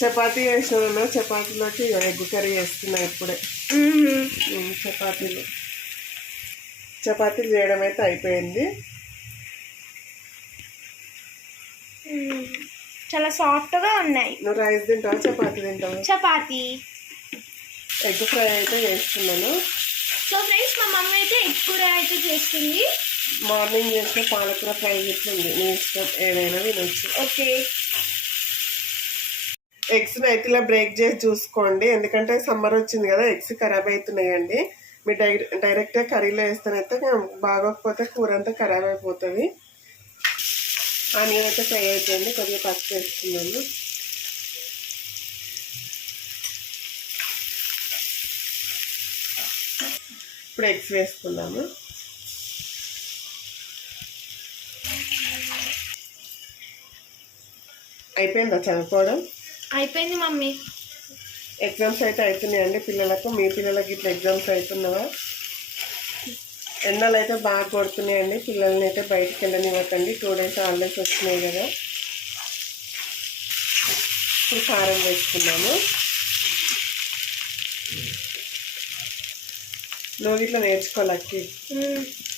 చపాతీ వేసినా చపాతీలోకి egg curry వేస్తున్నా ఇప్పుడే. చపాతీలు చేయడం అయితే అయిపోయింది. చాలా సాఫ్ట్గా ఉన్నాయి. నువ్వు రైస్ తింటావా చపాతీ తింటావా? చపాతీ. ఎగ్ ఫ్రై అయితే చేస్తున్నాను. సో ఫ్రెండ్స్, మా మమ్మీ అయితే ఎగ్ కూర అయితే చేస్తుంది. మార్నింగ్ చేస్తే పాలకూర ఫ్రై చేస్తుంది. నీ ఇష్టం, ఏదైనా తినొచ్చు. ఓకే. ఎగ్స్ని అయితే ఇలా బ్రేక్ చేసి చూసుకోండి, ఎందుకంటే సమ్మర్ వచ్చింది కదా, ఎగ్స్ ఖరాబ్ అవుతున్నాయండి. మీరు డైరెక్ట్గా కర్రీలో వేస్తేనైతే బాగోకపోతే కూర అంతా ఖరాబ్ అయిపోతుంది. ఆనియన్ అయితే ఫ్రై అయిపోయింది. కొద్దిగా పసుపు వేస్తున్నాను. ఇప్పుడు ఎగ్స్ వేసుకున్నాము. అయిపోయిందా చదువుకోవడం? అయిపోయింది మమ్మీ. ఎగ్జామ్స్ అయితే అవుతున్నాయండి పిల్లలకు. మీ పిల్లలకి ఇట్లా ఎగ్జామ్స్ అవుతున్నావా? ఎండలు అయితే బాగా కొడుతున్నాయండి. పిల్లల్ని అయితే బయటికి వెళ్ళనివ్వకండి. 2 days హాలిడేస్ వస్తున్నాయి కదా. ఇప్పుడు కారం వేసుకున్నాము. నువ్వు ఇట్లా నేర్చుకోవాలకి.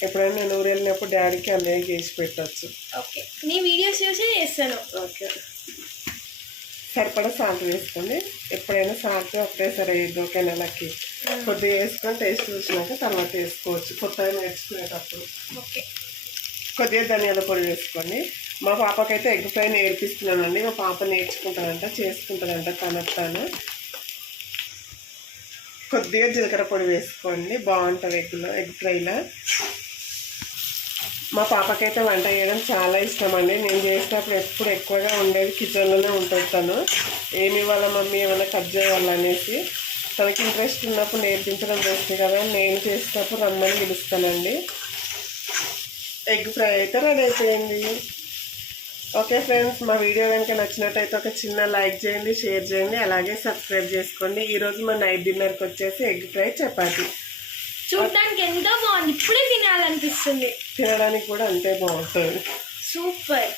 ఎప్పుడైనా నేను ఊరు వెళ్ళినప్పుడు డాడీకి అన్నయ్య చేసి పెట్టచ్చు. ఓకే, నీ వీడియోస్ చూసి చేస్తాను. ఓకే, సరిపడా సాల్ట్ వేసుకోండి. ఎప్పుడైనా సాల్ట్ ఒకటేసారి వేయద్దు. ఓకే నెలకి కొద్దిగా వేసుకొని టేస్ట్ చూసినాక తర్వాత వేసుకోవచ్చు కొత్తగా నేర్చుకునేటప్పుడు. ఓకే, కొద్దిగా ధనియాల పొడి వేసుకోండి. మా పాపకైతే ఎగ్ ఫ్రై నేర్పిస్తున్నానండి. మా పాప నేర్చుకుంటానంట, చేసుకుంటుందంట తను. కొద్దిగా జీలకర్ర పొడి వేసుకోండి, బాగుంటుంది ఎగ్ ఫ్రైలో. మా పాపకైతే వంట చేయడం చాలా ఇష్టం అండి. నేను చేసినప్పుడు ఎప్పుడు ఎక్కువగా ఉండేది కిచెన్లోనే ఉంటుంది. తను ఏమి ఇవ్వాలా మమ్మీ, ఏమైనా కట్ చేయాలనేసి తనకి ఇంట్రెస్ట్ ఉన్నప్పుడు నేర్పించడం బెస్ట్ కదా. నేను చేసినప్పుడు రమ్మని పిలుస్తానండి. ఎగ్ ఫ్రై అయితే రెడీ అయిపోయింది. ఓకే ఫ్రెండ్స్, మా వీడియో కనుక నచ్చినట్టయితే ఒక చిన్న లైక్ చేయండి, షేర్ చేయండి, అలాగే సబ్స్క్రైబ్ చేసుకోండి. ఈరోజు మా నైట్ డిన్నర్కి వచ్చేసి ఎగ్ ఫ్రై చపాతీ. చూడడానికి ఎంతో బాగుంది, ఇప్పుడే తినాలనిపిస్తుంది. తినడానికి కూడా అంతే బాగుంటుంది. సూపర్.